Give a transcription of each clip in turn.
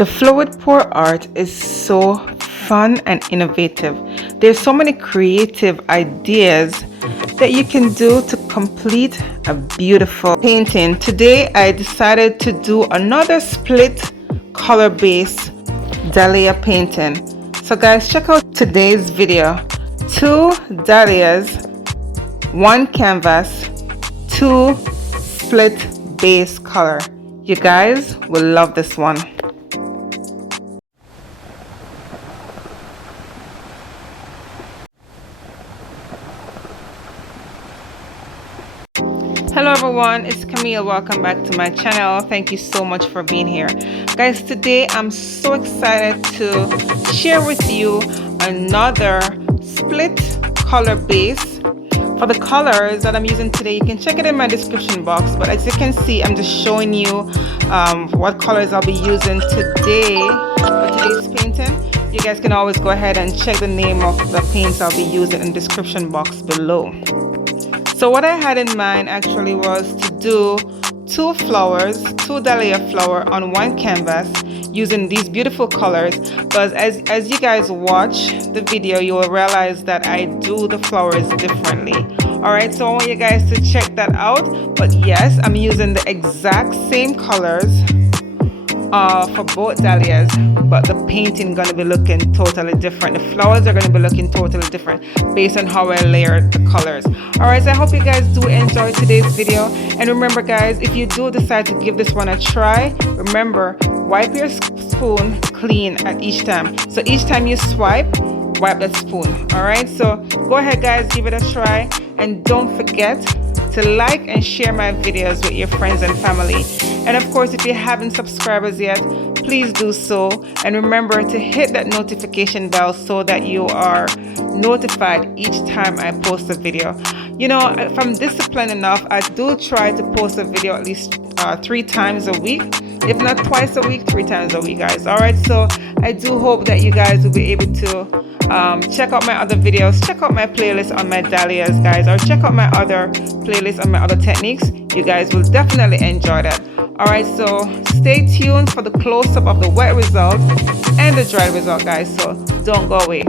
The fluid pour art is so fun and innovative. There's so many creative ideas that you can do to complete a beautiful painting. Today I decided to do another split color base dahlia painting. So guys, check out today's video. 2 dahlias, 1 canvas, 2 split base color. You guys will love this one. Hello everyone, it's Camille. Welcome back to my channel. Thank you so much for being here. Guys, today I'm so excited to share with you another split color base. For the colors that I'm using today, you can check it in my description box, but as you can see, I'm just showing you what colors I'll be using today for today's painting. You guys can always go ahead and check the name of the paints I'll be using in the description box below. So what I had in mind actually was to do 2 flowers, 2 dahlia flower on 1 canvas using these beautiful colors, because as you guys watch the video, you will realize that I do the flowers differently. Alright, so I want you guys to check that out. But yes, I'm using the exact same colors for both dahlias, but the painting gonna be looking totally different. The flowers are gonna be looking totally different based on how I layered the colors. Alright, so I hope you guys do enjoy today's video. And remember guys, if you do decide to give this one a try, remember, wipe your spoon clean at each time. So each time you swipe, wipe that spoon. Alright, so go ahead guys, give it a try, and don't forget to like and share my videos with your friends and family. And of course, if you haven't subscribed yet, please do so. And remember to hit that notification bell so that you are notified each time I post a video. You know, if I'm disciplined enough, I do try to post a video at least 3 times a week. If not twice a week, 3 times a week, guys. Alright, so I do hope that you guys will be able to check out my other videos, check out my playlist on my dahlias, guys, or check out my other playlist on my other techniques. You guys will definitely enjoy that. Alright, so stay tuned for the close-up of the wet result and the dry result, guys, so don't go away.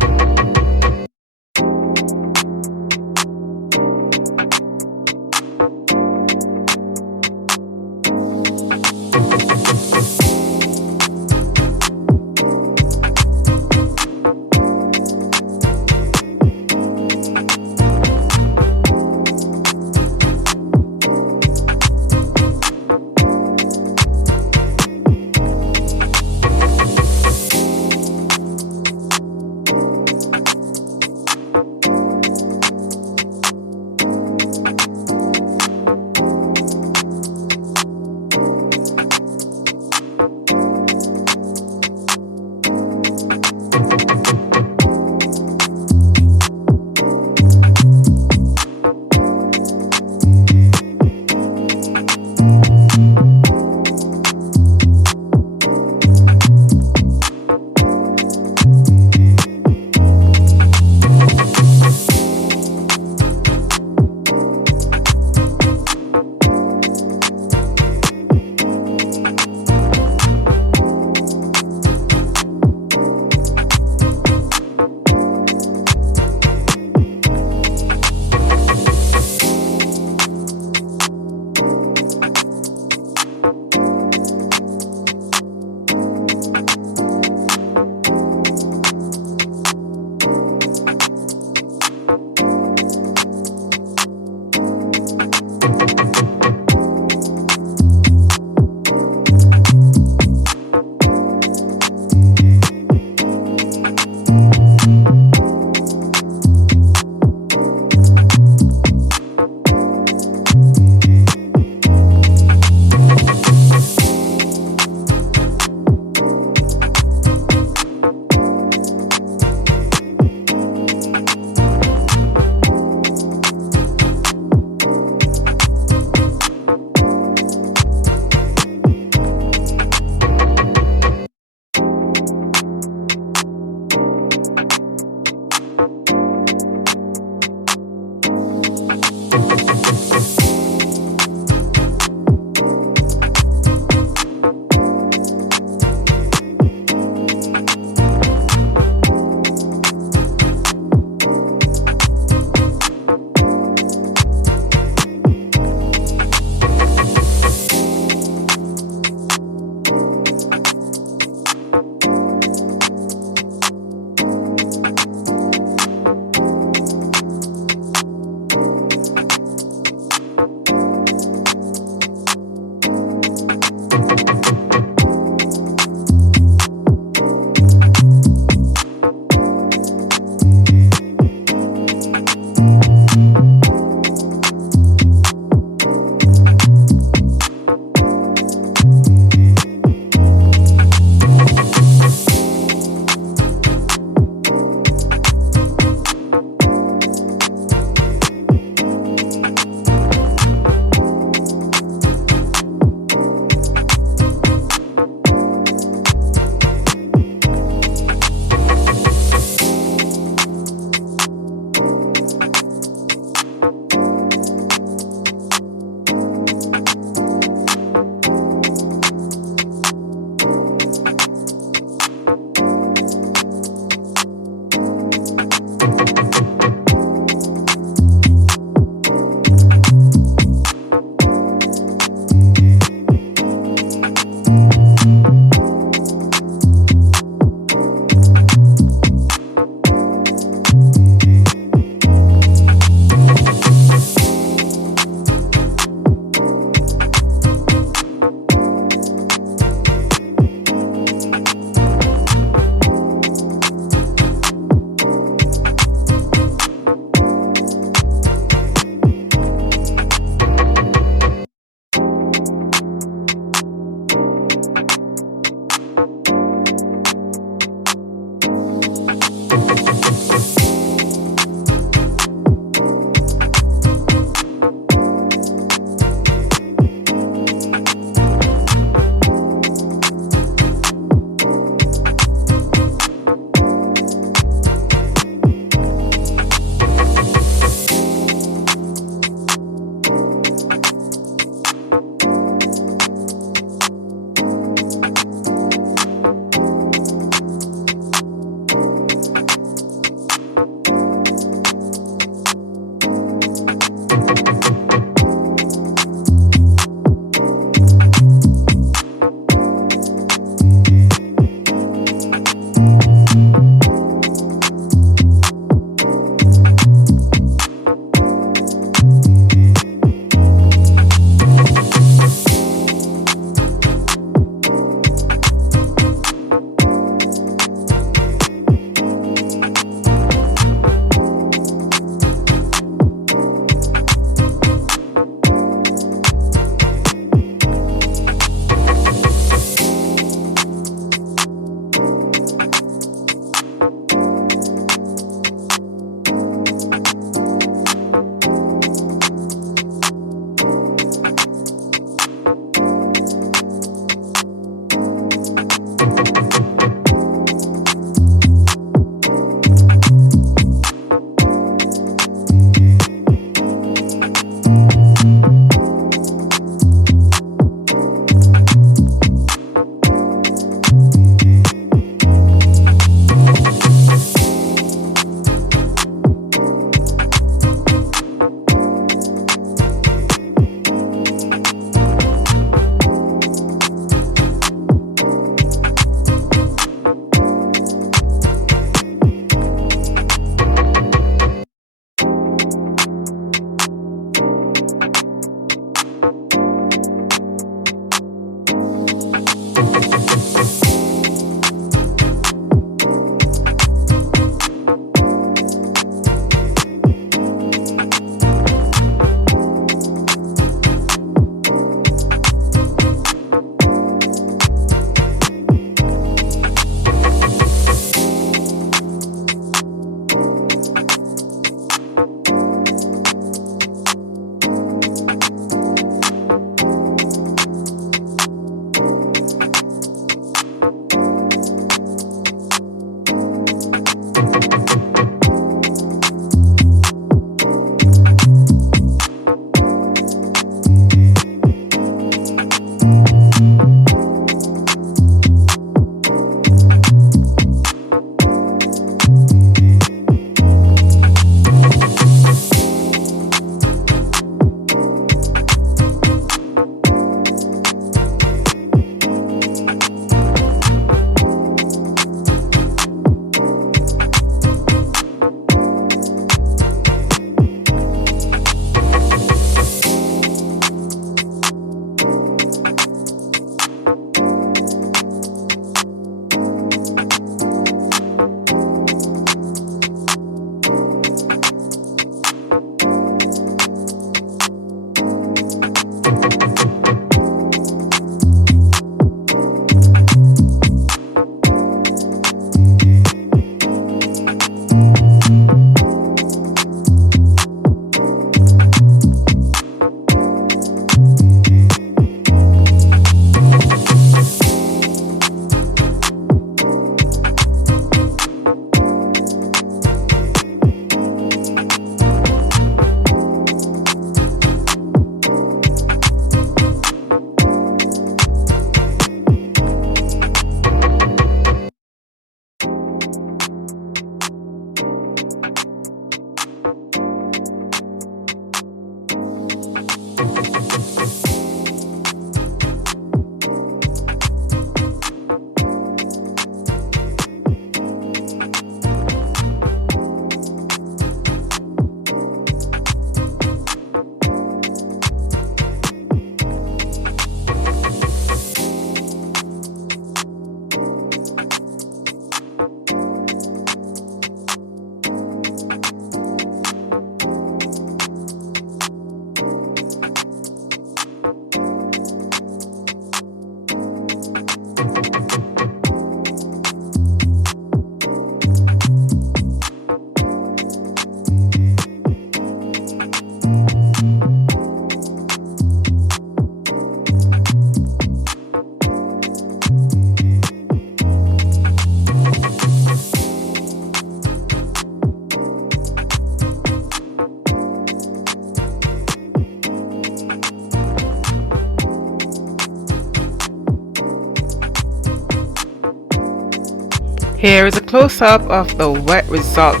Here is a close-up of the wet result.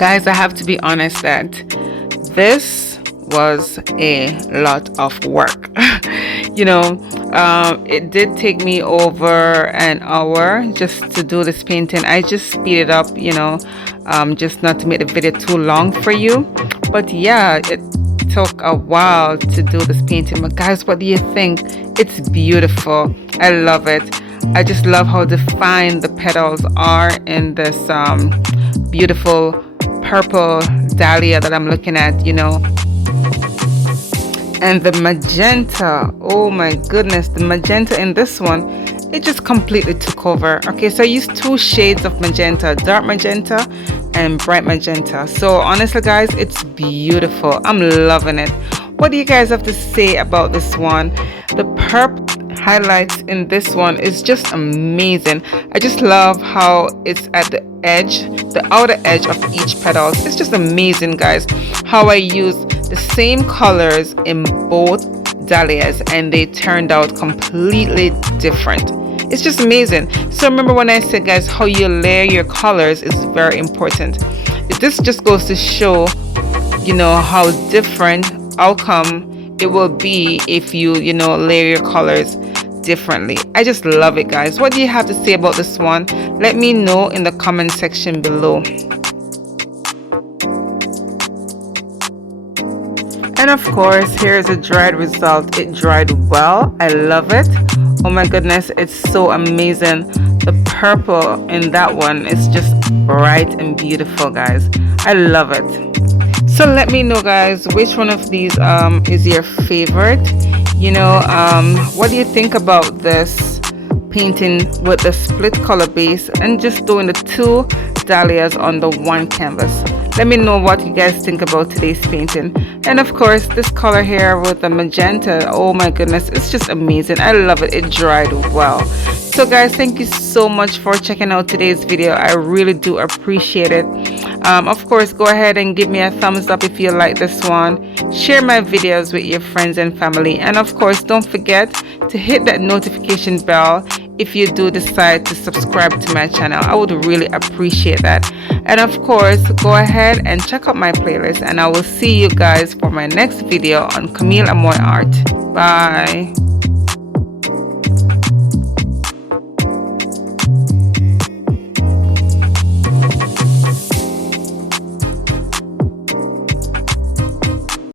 Guys, I have to be honest that this was a lot of work. You know, it did take me over an hour just to do this painting. I just speeded up, you know, just not to make the video too long for you. But yeah, it took a while to do this painting. But guys, what do you think? It's beautiful. I love it. I just love how defined the petals are in this beautiful purple dahlia that I'm looking at, you know. And the magenta, oh my goodness, the magenta in this one, it just completely took over. Okay, so I used two shades of magenta, dark magenta and bright magenta. So honestly guys, it's beautiful. I'm loving it. What do you guys have to say about this one? The purple highlights in this one is just amazing. I just love how it's at the edge, the outer edge of each petal. It's just amazing guys, how I use the same colors in both dahlias and they turned out completely different. It's just amazing. So remember when I said guys, how you layer your colors is very important. This just goes to show, you know, how different outcome it will be if you know, layer your colors differently. I just love it guys. What do you have to say about this one? Let me know in the comment section below. And of course, here's a dried result. It dried well. I love it. Oh my goodness, it's so amazing. The purple in that one is just bright and beautiful guys. I love it. So let me know guys, which one of these is your favorite? You know, what do you think about this painting with the split color base and just doing the two dahlias on the one canvas? Let me know what you guys think about today's painting. And of course, this color here with the magenta, oh my goodness, it's just amazing. I love it. It dried well. So guys, thank you so much for checking out today's video. I really do appreciate it. Of course, go ahead and give me a thumbs up if you like this one. Share my videos with your friends and family. And of course, don't forget to hit that notification bell if you do decide to subscribe to my channel. I would really appreciate that. And of course, go ahead and check out my playlist. And I will see you guys for my next video on Camille Amoy Art. Bye.